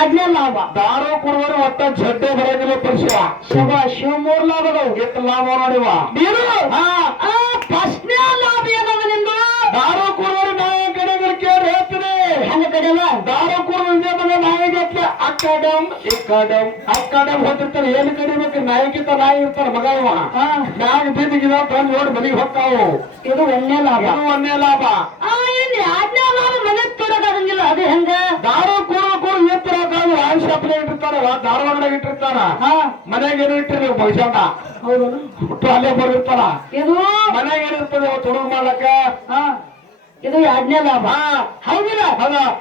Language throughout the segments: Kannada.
ಎರಡನೇ ಲಾಭ. ದಾರು ಕುಡಿದ್ರೆ ಒಟ್ಟ ಜಡ್ಡೆ ಬರಂಗಿಲ್ಲ ಪರಿಸರ ಶಿವ ಮೂರ್ ಲಾಭಗಳು. ಎಷ್ಟು ಲಾಭ ನೋಡಿವ ಬೀರು. ಫಸ್ಟ್ನೇ ಲಾಭ ಏನದ ನಿಂದು? ದಾರು ಕುಡಿದ್ರೆ ನಾಯಿ ಕಡೆಗಳು ಕೇಳಿ ಹೇಳ್ತೀನಿ. ಹಂಗ ಕಡೆಯಲ್ಲ ದಾರು ಕುಡಿದ್ರೆ ನಾಯಿಗೆ ಅಕ್ಕಡಮ್ ಅಕ್ಕಡಮ್ ಹೋಗಿರ್ತಾರೆ. ಏನು ಕಡಿಬೇಕು ನಾಯಿಗಿಂತ ನಾಯಿ ಇರ್ತಾರೆ ಮಗ ಇವ. ನಾಯಿ ಬೀದಿಗಿದ ತಂದು ನೋಡಿ ಮನೆಗೆ ಹೋಗ್ತಾವು. ಇದು ಒಂದೇ ಲಾಭ. ಇದು ಒಂದೇ ಲಾಭ. ಎರಡನೇ ಲಾಭ ಮನೆ ತೊಡಗಂಗಿಲ್ಲ. ಅದು ಹೆಂಗ? ದಾರು ಕೂಡ ಇರ್ತಾರ ವಾಯು ಶಾಪನೆ ಇಟ್ಟಿರ್ತಾರ, ಧಾರವಾಡ ಇಟ್ಟಿರ್ತಾರ. ಮನೆಗೆ ಏನು ಇಟ್ಟಿರಿ ಭವಿಷ್ಯಂತ ಹೌದು ಹುಟ್ಟು ಅಲ್ಲೇ ಬರಿರ್ತಾರ. ಇದು ಮನೆಗೆ ಏನಿರ್ತದೆ ತುಡುಗು ಮಾಡ್ಲಕ್ಕ. ಇದು ಎರಡನೇ ಲಾಭ. ಹೌದಿಲ್ಲ?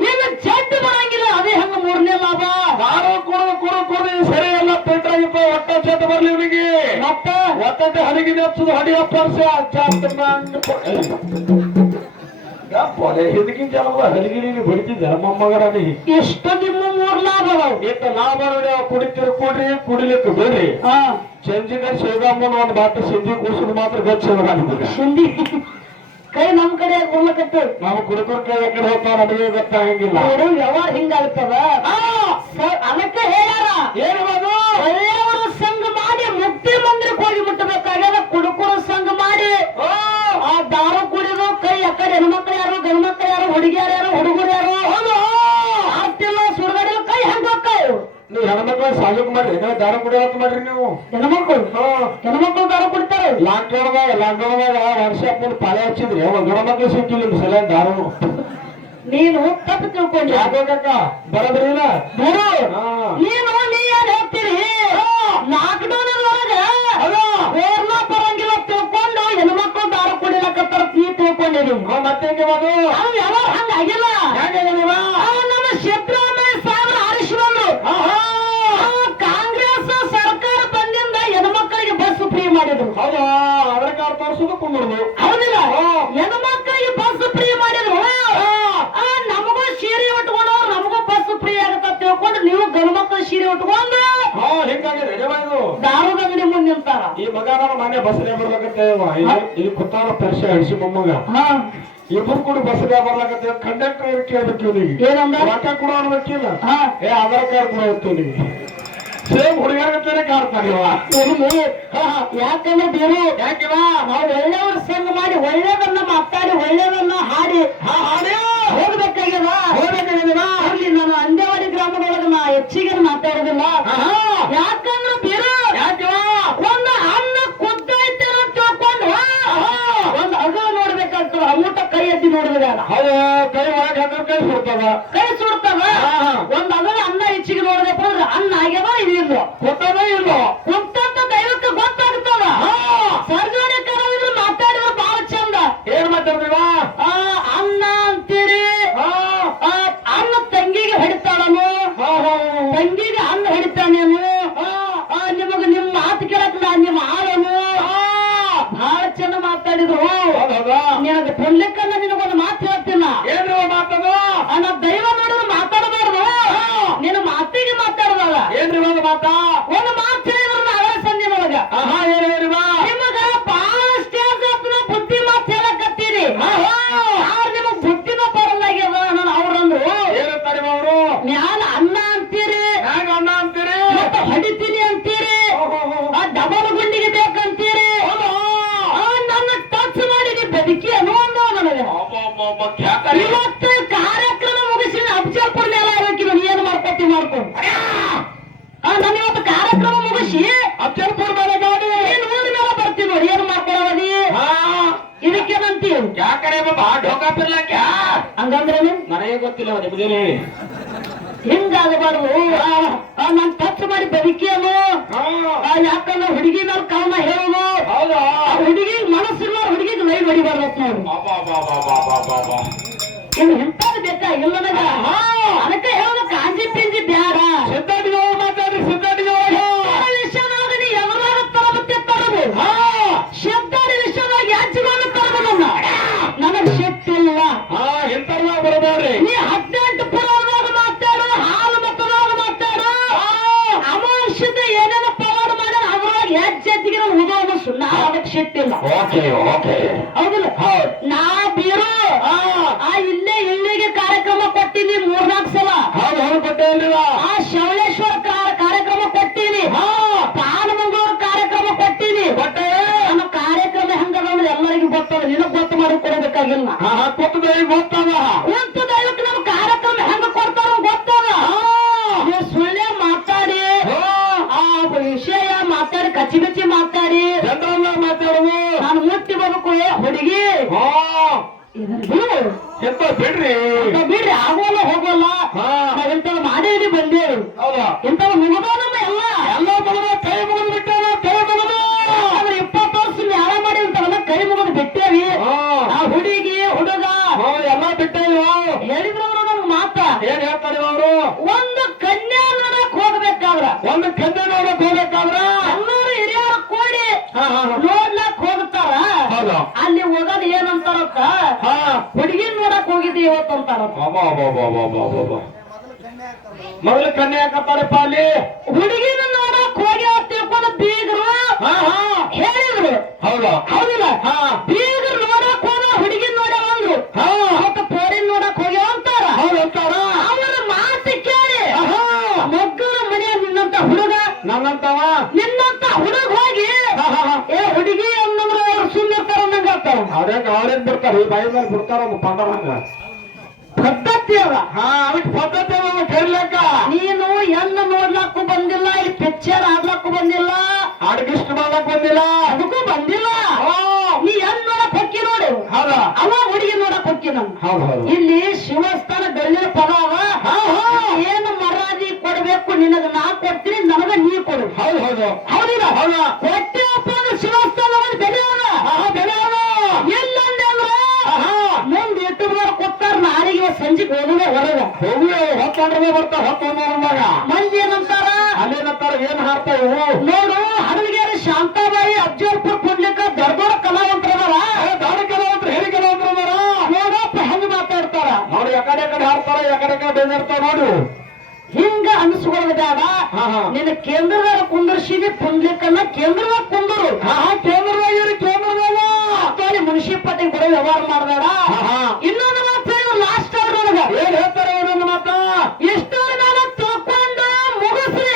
ಈಗ ಜಡ್ಡು ಬರಂಗಿಲ್ಲ. ಅದೇ ಹಂಗ ಮೂರನೇ ಲಾಭ. ದಾರು ಕೂಡ ಸರಿ ಎಲ್ಲ ಪೆಟ್ರಾಗಿಪ್ಪ ಒಟ್ಟ ಜಡ್ಡು ಬರ್ಲಿ ಇವನಿಗೆ. ಮತ್ತ ಒತ್ತಟ್ಟೆ ಹಲಿಗಿದೆ ಹಚ್ಚದು ಹಡಿಯಪ್ಪ ಇದಕ್ಕಿಂತ ಜನ ಹಲಿಗಿರಿ ಬಡಿತಿದ್ದ ಮೊಮ್ಮಗರಾನಿ. ಎಷ್ಟು ನಿಮ್ಮ ಮೂರ್ ಲಾಭ ಇಷ್ಟ ಲಾಭ ನೋಡಿ ಕುಡಿತಿರು ಕೊಡ್ರಿ, ಕುಡಿಲಿಕ್ಕೆ ಬರ್ರಿ. ಚಂಜಿನ ಶಿವಗಮ್ಮನ ಒಂದು ಬಾಟ ಸಿಂಧಿ ಕುಡಿಸೋದು ಮಾತ್ರ ಗಚ್ಚ ಸಿಂಧಿ ಕೈ ನಮ್ ಕಡೆ ಬರ್ಲಕತ್ತು. ನಾವು ಕುಡುಕರ ಕೈ ಕಡೆ ಹೋಗ್ತಾವ ನಮಗೆ ಗೊತ್ತಾಗಂಗಿಲ್ಲ. ವ್ಯವಹಾರ ಹಿಂಗಾಗ್ತದ. ಅದಕ್ಕೆ ಹೇಳ್ಯಾರ ಏನದು ಒಳ್ಳೆಯವರು ಸಂಘ ಮಾಡಿ ಮುಕ್ತಿ ಮಂದಿರಕ್ಕೆ ಹೋಗಿ ಮುಟ್ಟಬೇಕಾಗ್ಯದ. ಕುಡುಕರು ಸಂಘ ಮಾಡಿ ಆ ದಾರು ಕುಡಿದು ಕೈ ಅಕ್ಕಡೆ ಹೆಣ್ಮಕ್ಳು ಯಾರು ಗಂಡು ಮಕ್ಳು ಯಾರು ಹುಡುಗಿಯಾರು ಯಾರು ಹುಡುಗರು ಯಾರು ಆಗ್ತಿಲ್ಲ ಸುಡುಗಡೆ ಕೈ ಹಂಗ ಹೋಗ್ತಾವ್. ನೀವು ಹೆಣ್ಮಕ್ಳ ಸಾಲಿಗೆ ಮಾಡ್ರಿ, ದಾರ ಕುಡಿಯೋತ್ ಮಾಡ್ರಿ. ನೀವು ಹೆಣ್ಮಕ್ಳು ದಾರು ಕುಡಿತಾರೆ. ಲಾಕ್ಡೌನ್ದಾಗ ವರ್ಷ ಮುಂದೆ ಪಾಳೆ ಹಚ್ಚಿದ್ರಿ ಅವಾಗ ಗಣಮಕ್ಳು ಸಿಕ್ಕಿಲ್ಲ ಸಲ ದಾರು. ನೀನು ತಪ್ಪು ತಿಳ್ಕೊಂಡಿ. ಯಾಕಕ್ಕ ಬರದ್ರಿ ಇಲ್ಲ ನೀನು ನೀ ಏನ್ ಹೇಳ್ತೀರಿ? ಲಾಕ್ಡೌನ್ ಒಳಗ ಕೋರ್ನಾ ಬರಂಗಿಲ್ಲ ತಿಳ್ಕೊಂಡು ಹೆಣ್ಮಕ್ಳು ದಾರು ಕುಡಿಲಕತ್ತಾರ ನೀ ತಿಳ್ಕೊಂಡಿರಿ. ಮತ್ತೆ ಹೆಂಗೆ ಅದು ಯಾವಾಗ ಹಂಗ ಆಗಿಲ್ಲ. ನಮ್ಮ ಸಿದ್ದರಾಮಯ್ಯ ಸಾಹೇಬ್ರ ಆರಿಸಿ ಬಂದ್ರು. ಕಾಂಗ್ರೆಸ್ ಸರ್ಕಾರ ಬಂದಿಂದ ಹೆಣ್ಮಕ್ಳಿಗೆ ಬಸ್ ಫ್ರೀ ಮಾಡಿದ್ರು. ಹೌದಾ? ಆಧಾರ್ ಕಾರ್ಡ್ ತೋರಿಸೋದು ಕುಂಬುದು. ಹೌದಿಲ್ಲ? ಹೆಣ್ಮಕ್ಳಿಗೆ ಬಸ್ ಫ್ರೀ ಮಾಡಿದ್ರು. ನಮಗೂ ಸೀರೆ ಉಟ್ಕೊಂಡು ನಮಗೂ ಬಸ್ ಫ್ರೀ ಆಗತ್ತ ತಿಳ್ಕೊಂಡು ನೀವು ಗಂಡು ಮಕ್ಕಳು ಸೀರೆ ಉಟ್ಕೊಂಡು ಹಿಂಗಾಗಿದೆ ದಾರದ ಅಂಗಡಿ ಮುಂದೆ ನಿಂತಾರ. ಈ ಮಗ ನಾನು ಮನೆ ಬಸ್ನೇ ಬರ್ಲಕತ್ತೇವ ಇಲ್ಲಿ ಕುತ್ತಾರ ಪರಿಷ ಹಡಿಸಿ ಮೊಮ್ಮಗ ಇಬ್ಬರು ಕೂಡ ಬಸ್ನೇ ಬರ್ಲಕತ್ತೇವ. ಕಂಡಕ್ಟರ್ ಕೇಳ್ಬೇಕು ಇವನಿಗೆ ಏನಂದ ರೊಕ್ಕ ಕೂಡ ಅನ್ಬೇಕಿಲ್ಲ. ಆಧಾರ್ ಕಾರ್ಡ್ ಕೂಡ ಹೋಗ್ತು ನಿಮಗೆ ಸೇಮ್ ಹುಡುಗಾಗತ್ತೇನೆ ಕಾಡ್ತಾನೆ ಯಾಕಂದ್ರೆ ಬೇರು ಯಾಕಿವ ನಾವು ಒಳ್ಳೆಯವ್ರ ಸಂಘ ಮಾಡಿ ಒಳ್ಳೇದನ್ನ ಮಾತಾಡಿ ಒಳ್ಳೇದನ್ನ ಹಾಡಿ ಹೋಗ್ಬೇಕಾಗ್ಯದ. ಅಲ್ಲಿ ನಾನು ಅಂದೇವಾಡಿ ಗ್ರಾಮದೊಳಗೆ ನಾ ಹೆಚ್ಚಿಗೆ ಮಾತಾಡೋದಿಲ್ಲ. ಯಾಕಂದ್ರೆ ಬೇರು ಯಾಕಿವ ಒಂದು ಅನ್ನ ಕುದ್ದೈತೆ ಅಂತ ತಿಳ್ಕೊಂಡು ಒಂದು ಅಗಲ ನೋಡ್ಬೇಕಾಗ್ತದ. ಊಟ ಕೈ ಎತ್ತಿ ನೋಡಿದ್ರೆ ಕೈ ಒಳಗೆ ಕೈ ಸುಡ್ತದ, ಕೈ ಸುಡ್ತದ. ಒಂದ್ ಅಗಲ ಅನ್ನ ಹೆಚ್ಚಿಗೆ ನೋಡ್ಬೇಕು ಅಂದ್ರೆ ಅನ್ನ ಆಗ್ಯದ ಇದಿಲ್ಲ ಗೊತ್ತದ ಇಲ್ಲ ಕುಂತಂತ ದೈವಕ್ಕೆ ಗೊತ್ತಾಗ್ತದ. ಸಾರ್ವಜನಿಕರು ಮಾತಾಡಿದ್ರೆ ಬಹಳ ಚಂದ. ಏನ್ ಮಾತಾಡ್ತೀವ? ಅನ್ನ ಅಂತೀರಿ. ಅನ್ನ ತಂಗಿಗೆ ಹೊಡಿತಾಳನು, ತಂಗಿಗೆ ಅನ್ನ ಹೊಡಿತಾನೇನು, ನಿಮಗ ನಿಮ್ ಮಾತು ಕೇಳಕ್ಲ ನಿಮ್ಮ ಆಳನು ಬಹಳ ಚಂದ ಮಾತಾಡಿದ್ರು. ನಿನಗೆ ಪುಣ್ಯಕ್ಕನ್ನ ನಿನಗೊಂದು ಮಾತು ಹೇಳ್ತೀನ. ಏನು ಮಾತದ? ನಾ ದೈವ ನೋಡಿದ್ರು ಮಾತಾಡಬಾರ್ದು. ನಿನ್ನ ಮಾತಿಗೆ ಮಾತಾಡೋದಲ್ಲ. ಏನ್ರಿ ಒಂದು ಮಾತಾ? ಒಂದು ಮಾತು ಹೇಳಿದ್ರು ನಾವೇ ಸಂಜೆನೊಳಗ ಏನ್ ಹೇಳಿವಾ? ನಿಮಗ ಬಹಳ ಸ್ಟೇಜ್ ಹತ್ರ ಬುದ್ಧಿ ಮಾತು ಹೇಳಕತ್ತೀರಿ. ನಿಮಗ್ ಬುದ್ಧಿನ ಬರಲಾಗ್ಯದ. ನಾನು ಅವ್ರಂದ್ರು ಏನಂತಾರೆ ಅವರು? ಮ್ಯಾಲ ಅನ್ನ ಅಂತೀರಿ, ಹ್ಯಾಂಗ ಅನ್ನ ಅಂತೀರಿ, ಮತ್ತೆ ಹೊಡಿತೀನಿ ಅಂತೀರಿ, ಡಬಲ್ ಗುಂಡಿಗೆ ಬೇಕಂತೀರಿ. ನನ್ನ ಟಚ್ ಮಾಡಿ ನೀ ಬದುಕಿ ಅನ್ನೋ ನನಗೆ. ಇವತ್ತು ಕಾರ್ಯಕ್ರಮ ಮುಗಿಸಿ ಅಬ್ಜಲ್ಪುರ ಮೇಲೆ ಹಾಕಿದ್ರು. ನೀ ಏನು ಮಾಡ್ಕೊತಿ ಮಾಡ್ಕೊಂಡು ನಾನು ಇವತ್ತು ಕಾರ್ಯಕ್ರಮ ಮುಗಿಸಿ ಅಬ್ಜಲ್ಪುರ ಮೇಲೆ ಗಾಡಿ ಊರ ಮೇಲೆ ಬರ್ತೀವಿ ನೋಡಿ. ಏನು ಮಾಡ್ಕೊಳ್ಳೋದಿ ಇದಕ್ಕೇನಂತೀವಿ? ಯಾಕಡೆ ಢೋಕಾ ಪಿರ್ಲಾಕ ಹಂಗಂದ್ರೆ ನನಗೆ ಗೊತ್ತಿಲ್ಲ. ನಿಮ್ದೇನು ಹೇಳಿ ಹಿಂಗಾಗಬಾರ್ದು. ನಾನ್ ಟಚ್ ಮಾಡಿ ಬದುಕಿಯನು. ಯಾಕಂದ್ರೆ ಹುಡುಗಿ ಮೇಲೆ ಕಾರಣ ಹೇಳೋದು. ಹೌದಾ? ಹುಡುಗಿ ಮನಸ್ಸಿಲ್ಲ, ಹುಡುಗಿಗೆ ಲೈನ್ ಹೊಡಿಬಾರ್ದು ನೋಡಿ. ಇನ್ನು ಇಂಥದ್ದು ಬೇಕಾ ಇಲ್ಲ ನನಗ. ಅದಕ್ಕೆ ಹೇಳೋದು ಕಾಂಜಿ ಪಿಂಜಿ ಬ್ಯಾಡ. ಸಿದ್ಧಾಡಿ ಮಾತಾಡ್ರಿ. ಸಿದ್ಧಾಡಿ ವಿಷಯದಾಗ ನೀ ಎವರಾಗ ತರಬತ್ತೆ ತರದು. ಸಿದ್ಧಾಡಿ ವಿಷಯದಾಗ ಯಾಚಿಗಾಗ ತರಬಲ್ಲ. ನನಗೆ ಶಕ್ತಿಲ್ಲ. ಇಂಥಲ್ಲ ಬರಬೇಡ್ರಿ. ನೀ 18 ಪುರಾಣದಾಗ ಮಾತಾಡು, ಹಾಲು ಮತದಾಗ ಮಾತಾಡು, ಅಮಾವಶ್ಯತೆ ಏನೇನೋ ಪವಾಡ ಮಾಡ್ಯಾರ ಅದ್ರೊಳಗೆ ಹೆಜ್ಜೆತ್ತಿಗೆ ಉದೋದು ಸುಣ್ಣ. ಅದಕ್ಕೆ ಶಕ್ತಿಲ್ಲ. ಹೌದಿಲ್ಲ? ನಾ ಬೀರು ಇಲ್ಲೇ ಇಲ್ಲಿಗೆ ಕಾರ್ಯಕ್ರಮ ಕೊಟ್ಟಿದ್ವಿ 3-4 ಸಲ. ಕೊಟ್ಟೆ ಆ ಇಂಥವ್ ಮುಗಿದೋ ನಮ್ಮ ಎಲ್ಲ ಮುಗಿದ ಕೈ ಮುಗಿದು ಬಿಟ್ಟೇವ ಕೈ ಮುಗಿದು 20 ವರ್ಷ ನ್ಯಾಯ ಮಾಡಿ ಇಂಥವೆಲ್ಲ ಕೈ ಮುಗಿದು ಬಿಟ್ಟೇವಿ ಆ ಹುಡುಗಿ ಹುಡುಗ ಎಲ್ಲ ಬಿಟ್ಟೇವ ಹೇಳಿದ್ರು ಅವರು ನಮ್ಗೆ ಮಾತ ಏನ್ ಹೇಳ್ತಾರೆ ಅವರು ಒಂದು ಕನ್ಯಾ ನೋಡಕ್ ಹೋಗ್ಬೇಕಾದ್ರ ಒಂದು ಕನ್ಯೆ ನೋಡಕ್ ಹೋಗ್ಬೇಕಾದ್ರ ಎಲ್ಲರೂ ಹಿರಿಯರು ಕೂಡಿ ನೋಡ್ಲಕ್ ಹೋಗ್ತಾರ ಅಲ್ಲಿ ಹೋಗೋದ್ ಏನಂತಾರತ್ತ ಹುಡುಗಿನ್ ನೋಡಕ್ ಹೋಗಿದ್ದಿ ಇವತ್ತು ಅಂತಾರತ್ತ ಮೊದಲು ಕನ್ಯೆ ಹಾಕತ್ತಾರಪ್ಪ ಅಲ್ಲಿ ಹುಡುಗಿನ ನೋಡಕ್ ಹೋಗಿ ತಿಳ್ಕೊಂಡು ಬೀಗರು ಹೇಳಿದ್ರು ಹೌದಿಲ್ಲ ಬೀಗರು ನೋಡಕ್ ಹೋದ ಹುಡುಗಿನ್ ನೋಡ ಅಂದ್ರು ಅವತ್ತು ಪೋರಿನ್ ನೋಡಕ್ ಹೋಗ್ಯಾವ ಅಂತಾರ ಅವರ ಮಾತು ಕೇಳಿ ಮಗ್ಗಲ ಮನೆಯ ನಿನ್ನಂತ ಹುಡುಗ ನಿನ್ನಂತ ಹುಡುಗ ಹೋಗಿ ಏ ಹುಡುಗಿ ಅನ್ನಂದ್ರೆ ಅವ್ರು ಸುಮ್ಮನೆ ಅನ್ನಂಗ ಆಗ್ತಾರ ಅವ್ರೇನ್ ಬಿಡ್ತಾರ ಈ ಬಾಯಿ ಮೇಲೆ ಬಿಡ್ತಾರ ಪಂಡರಂಗ ಪದ್ಧತಿ ಅದ ಅದಕ್ಕೆ ಪದ್ಧತಿ ಕರಿಲಕ್ಕ ನೀನು ಹೆಣ್ಣು ನೋಡ್ಲಕ್ಕೂ ಬಂದಿಲ್ಲ ಇಲ್ಲಿ ಪಿಕ್ಚರ್ ಆಡ್ಲಕ್ಕೂ ಬಂದಿಲ್ಲ ಆರ್ಟಿಸ್ಟ್ ಮಾಡ್ಲಕ್ ಬಂದಿಲ್ಲ ಅದಕ್ಕೂ ಬಂದಿಲ್ಲ ನೀ ಹೆಣ್ಣು ನೋಡಕ್ ಹೊಕ್ಕಿ ನೋಡು ಅವ ಹುಡುಗಿ ನೋಡಕ್ ಹೊಕ್ಕಿ ನಾನು ಇಲ್ಲಿ ಶಿವಸ್ಥಾನ ಗಳ್ಳಿನ ಪದ ಅವ ಏನು ಮರ್ಯಾದಿ ಕೊಡ್ಬೇಕು ನಿನಗ ನಾ ಕೊಡ್ತೀನಿ ನನಗ ನೀ ಕೊಡು ಹೌದಿಲ್ಲ ಕೊಟ್ಟೆಯಪ್ಪ ಅಂದ್ರೆ ಶಿವಸ್ಥಾನ ಬೆಲೆ ಅದ ಎಲ್ಲಂದೆ ಅಂದ್ರೆ ಮುಂದೆ ಇಟ್ಟು ಕೊಟ್ಟಾರ ನಾಳೆಗೆ ಸಂಜೆಗೆ ಹೋಗುವ ಹೊರಗ ಹೊತ್ತೊಂಡ್ರೆ ಬರ್ತಾವ ಹೊತ್ತೊಂದಾಗ ಮಂದಿ ಏನಂತಾರ ಅಲ್ಲೇನಂತಾರ ಏನ್ ಹಾಡ್ತಾ ಇವು ನೋಡು ಹಡಲಗೇರಿ ಶಾಂತಾಬಾಯಿ ಅಫಜಲ್ಪುರ್ ಕೊಡ್ಲಿಕ್ಕ ದೊಡ್ಡ ಕಲಾವಂತರದಾರ ದಾಡ ಕೆಲವಂತ್ರ ಹೇಳಿ ಕೆಲವಂತ್ರ ನೋಡಪ್ಪ ಹೆಂಗ್ ಮಾತಾಡ್ತಾರ ನೋಡಿ ಎಕಡೆ ಹಾಡ್ತಾರ ಎಕಡೆ ಬೇಜಾರ್ತಾವ ನೋಡು ಹಿಂಗ ಅನಿಸ್ಕೊಳ್ಳೋದು ಬೇಡ ನಿನ್ನ ಕೇಂದ್ರದಾಗ ಕುಂದರ್ಸಿದಿ ಪುಂಡ್ಲಿಕ್ಕನ್ನ ಕೇಂದ್ರದಾಗ ಕುಂದರು ಕೇಂದ್ರದಾಗ ಮುನ್ಸಿಪಾಲಿಟಿ ಕೂಡ ವ್ಯವಹಾರ ಮಾಡಬೇಡ ಇನ್ನೊಂದು ಮಾತ್ರ ಲಾಸ್ಟ್ ಅವ್ರೊಳಗ ಏನ್ ಹೇಳ್ತಾರೆ ಅವ್ರೊಂದು ಮಾತ ಎಷ್ಟು ನಾನು ತಿಳ್ಕೊಂಡು ಮುಗಿಸ್ರಿ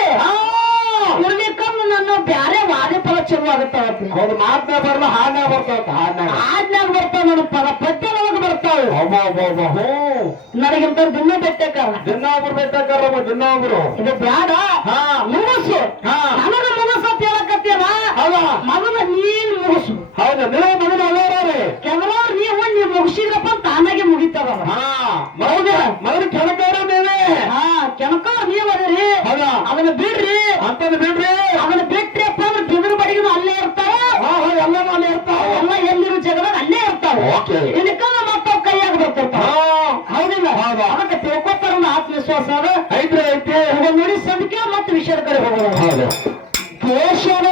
ಇರ್ಲಿಕ್ಕಂದು ನನ್ನ ಬ್ಯಾರೆ ವಾದೆ ಪದ ಚಲೋ ಆಗುತ್ತಾವ ಅವ್ರು ಮಾತೇ ಬರಲ್ಲ ಹಾಡ್ನಾಗ ಬರ್ತಾವ ಹಾಡ್ನಾಗ ಬರ್ತಾವ ನನ್ನ ಪದ ಪದ್ಯದೊಳಗೆ ಬರ್ತಾವೆ ನನಗಿಂತ ದಿನ ಬೆಟ್ಟಕ್ಕಾರ ದಿನಾಬ್ರು ಬೆಟ್ಟಕ್ಕಾರ ದಿನಾಬ್ರು ಇದು ಬ್ಯಾಡ ಮುಗಿಸು ನನಗ ಮುಗಿಸು ಅಂತ ಹೇಳಕತ್ತೀರ ಮಗನ ನೀನ್ ಮುಗಿಸು ಹೌದು ನೀವು ಮಗನ ಅಲ್ಲೋರಿ ಕೆಲವರು ನೀವು ಮುಗಿಸಿದ್ರಪ್ಪ ತಾನಾಗೆ ಮುಗಿತಾರ ಮಗನ ಕೆಣಕಾರ ನೀವೇ ಕೆಣಕೋರ್ ನೀವ್ ಅದರಿ ಅದನ್ನ ಬಿಡ್ರಿ ಅಂತದ್ ಬಿಡ್ರಿ ಅದನ್ನ ಬಿಟ್ರಿಪ್ಪ ಅಂದ್ರೆ ಬಿದಿರು ಬಡಿಗೂ ಅಲ್ಲೇ ಇರ್ತಾವ ಎಲ್ಲನೂ ಅಲ್ಲೇ ಇರ್ತಾವ ಎಲ್ಲ ಎಲ್ಲಿರೋ ಜಗದಾಗ ಅಲ್ಲೇ ಇರ್ತಾವ ಇದಕ್ಕಲ್ಲ ಮತ್ತವ್ ಕೈಯಾಗ ಬರ್ತಿರ್ತಾವ ಹೌದಿಲ್ಲ ಅದಕ್ಕೆ ತಿಳ್ಕೊತಾರ ಆತ್ಮವಿಶ್ವಾಸ ಅದ ಐತಿ ನೋಡಿ ಸಂದಕ್ಕೆ ಮತ್ತೆ ವಿಷಯದ ಕಡೆ ಹೋಗೋಣ ಹೌದು ಕೇಶವ